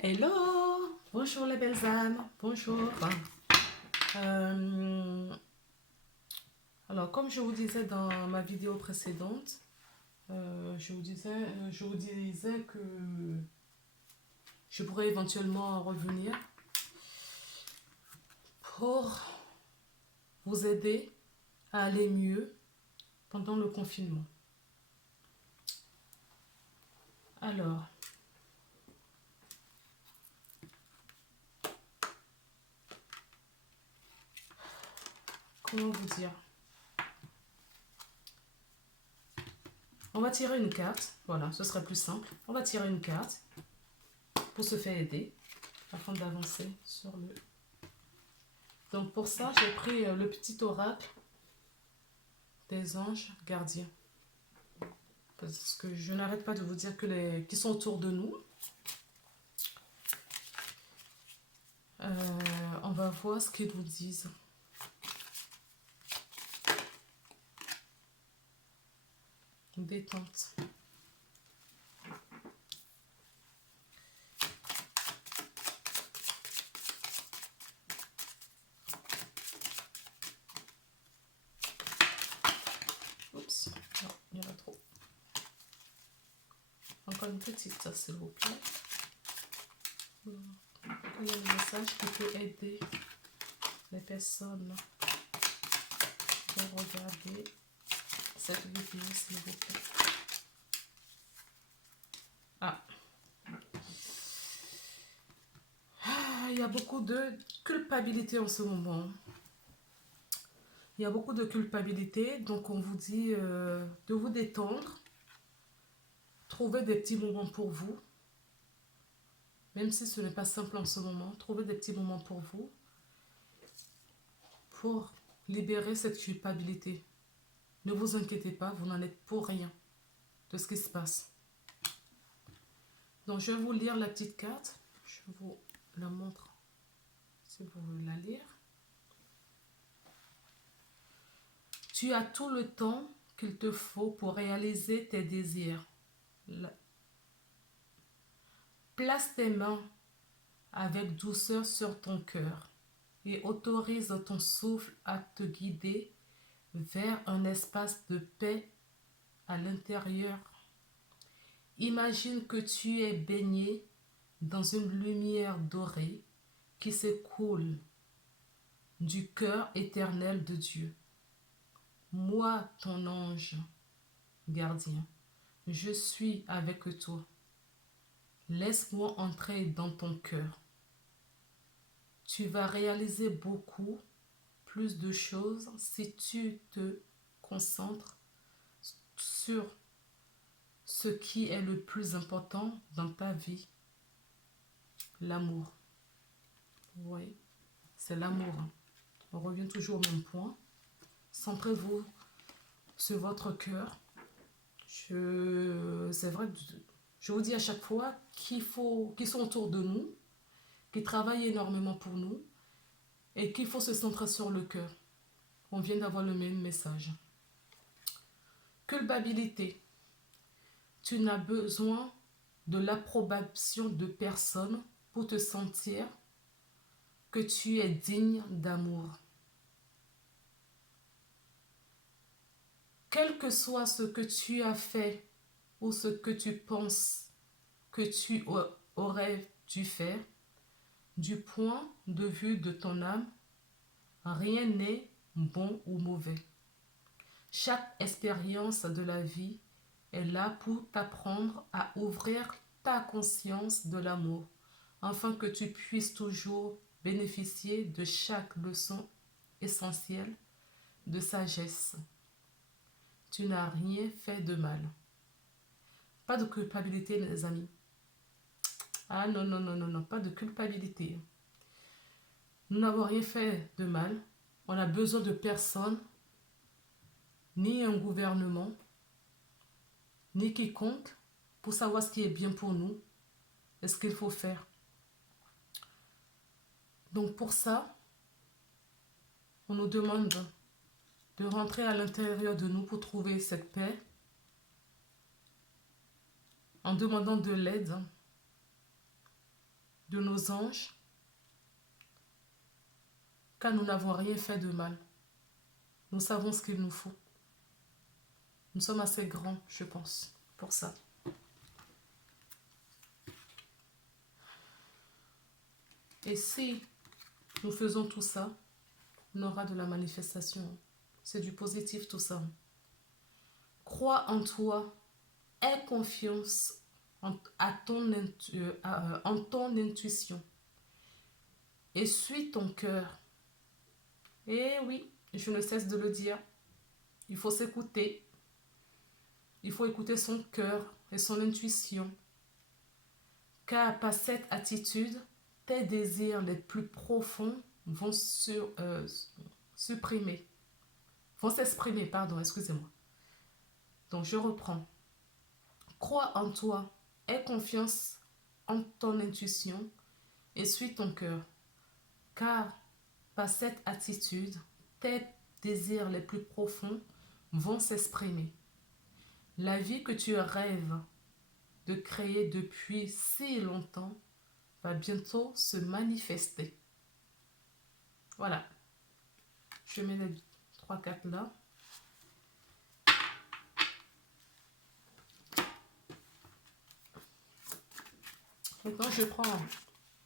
Hello, bonjour les belles âmes, bonjour. Euh, alors, comme je vous disais dans ma vidéo précédente, je vous disais que je pourrais éventuellement revenir pour vous aider à aller mieux pendant le confinement. Alors, comment vous dire? On va tirer une carte, voilà, ce serait plus simple. On va tirer une carte pour se faire aider afin d'avancer sur le... Donc pour ça, j'ai pris le petit oracle des anges gardiens. Parce que je n'arrête pas de vous dire que qui sont autour de nous. On va voir ce qu'ils nous disent. Détente. Oups, non, il y en a trop. Encore une petite, s'il vous plaît. Il y a un message qui peut aider les personnes à regarder cette vidéo, s'il vous plaît. Il y a beaucoup de culpabilité en ce moment. Il y a beaucoup de culpabilité, donc on vous dit de vous détendre, trouver des petits moments pour vous, même si ce n'est pas simple en ce moment, trouver des petits moments pour vous, pour libérer cette culpabilité. Ne vous inquiétez pas, vous n'en êtes pour rien de ce qui se passe. Donc je vais vous lire la petite carte, je vous la montre si vous voulez la lire. Tu as tout le temps qu'il te faut pour réaliser tes désirs. Place tes mains avec douceur sur ton cœur et autorise ton souffle à te guider vers un espace de paix à l'intérieur. Imagine que tu es baigné dans une lumière dorée qui s'écoule du cœur éternel de Dieu. Moi, ton ange gardien, je suis avec toi. Laisse-moi entrer dans ton cœur. Tu vas réaliser beaucoup plus de choses si tu te concentres sur ce qui est le plus important dans ta vie. L'amour. Oui, c'est l'amour. On revient toujours au même point. Centrez-vous sur votre cœur. C'est vrai, je vous dis à chaque fois qu'ils sont autour de nous, qui travaillent énormément pour nous et qu'il faut se centrer sur le cœur. On vient d'avoir le même message. Culpabilité. Tu n'as besoin de l'approbation de personne pour te sentir que tu es digne d'amour. Quel que soit ce que tu as fait ou ce que tu penses que tu aurais dû faire, du point de vue de ton âme, rien n'est bon ou mauvais. Chaque expérience de la vie est là pour t'apprendre à ouvrir ta conscience de l'amour, afin que tu puisses toujours bénéficier de chaque leçon essentielle de sagesse. Tu n'as rien fait de mal. Pas de culpabilité, les amis. Ah non, non, non, non, non, pas de culpabilité. Nous n'avons rien fait de mal. On a besoin de personne, ni un gouvernement, ni quiconque, pour savoir ce qui est bien pour nous et ce qu'il faut faire. Donc pour ça, on nous demande de rentrer à l'intérieur de nous pour trouver cette paix, en demandant de l'aide de nos anges, car nous n'avons rien fait de mal. Nous savons ce qu'il nous faut. Nous sommes assez grands, je pense, pour ça. Et si nous faisons tout ça, on aura de la manifestation. C'est du positif tout ça. Crois en toi, aie confiance en ton intuition et suis ton cœur. Et oui, je ne cesse de le dire, il faut s'écouter. Il faut écouter son cœur et son intuition. Car par cette attitude, tes désirs les plus profonds vont s'exprimer. Excusez-moi. Donc je reprends. Crois en toi, aie confiance en ton intuition et suis ton cœur. Car par cette attitude, tes désirs les plus profonds vont s'exprimer. La vie que tu rêves de créer depuis si longtemps va bientôt se manifester. Voilà. Je mets les 3-4 là. Maintenant, je prends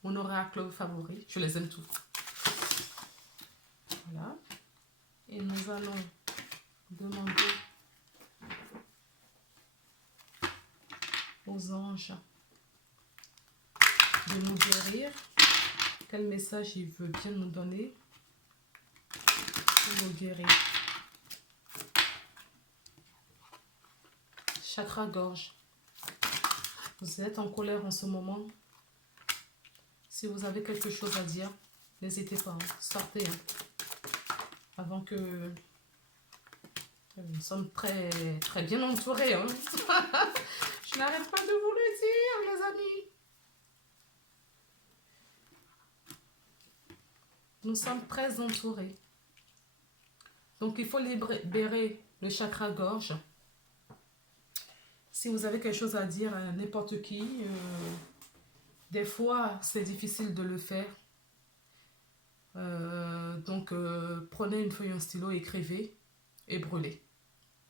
mon oracle favori. Je les aime tous. Voilà. Et nous allons demander aux anges de nous guérir. Quel message il veut bien nous donner pour nous guérir. Chakra gorge. Vous êtes en colère en ce moment. Si vous avez quelque chose à dire, n'hésitez pas. Sortez. Avant que... Nous sommes très, très bien entourés. Hein. Je n'arrête pas de vous le dire, les amis. Nous sommes très entourés. Donc, il faut libérer le chakra gorge. Si vous avez quelque chose à dire à n'importe qui, des fois, c'est difficile de le faire. Prenez une feuille et un stylo, écrivez et brûlez.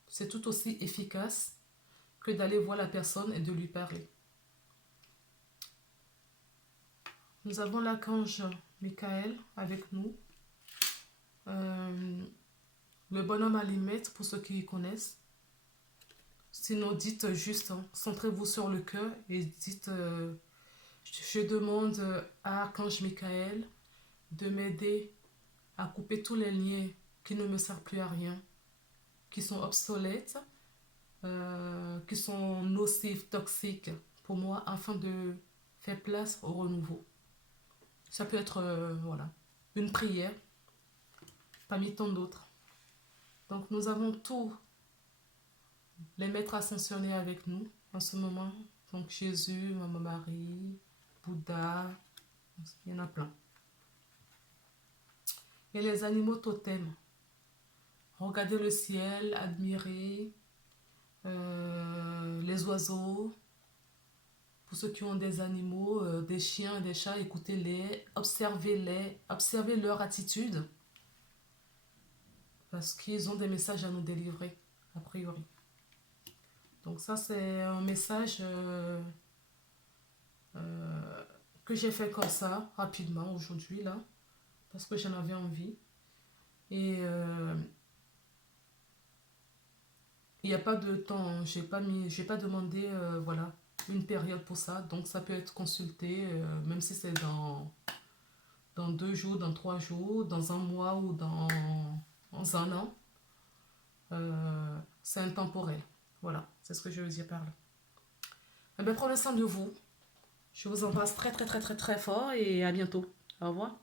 C'est tout aussi efficace que d'aller voir la personne et de lui parler. Nous avons l'archange Michael avec nous. Le bonhomme allumette, pour ceux qui connaissent. Sinon, dites juste, centrez-vous sur le cœur et dites, je demande à Archange Michael de m'aider à couper tous les liens qui ne me servent plus à rien, qui sont obsolètes, qui sont nocifs, toxiques pour moi, afin de faire place au renouveau. Ça peut être une prière parmi tant d'autres. Donc nous avons tous les maîtres ascensionnés avec nous en ce moment. Donc Jésus, Maman Marie, Bouddha, il y en a plein. Et les animaux totems. Regardez le ciel, admirez les oiseaux. Pour ceux qui ont des animaux, des chiens, des chats, écoutez-les, observez leur attitude. Parce qu'ils ont des messages à nous délivrer, a priori. Donc ça, c'est un message que j'ai fait comme ça, rapidement, aujourd'hui, là. Parce que j'en avais envie. Et il n'y a pas de temps, j'ai pas demandé une période pour ça. Donc ça peut être consulté, même si c'est dans 2 jours, dans 3 jours, dans un mois ou dans un an. C'est intemporel. Voilà, c'est ce que je veux dire par là. Eh bien, prenez soin de vous. Je vous embrasse très, très, très, très, très fort et à bientôt. Au revoir.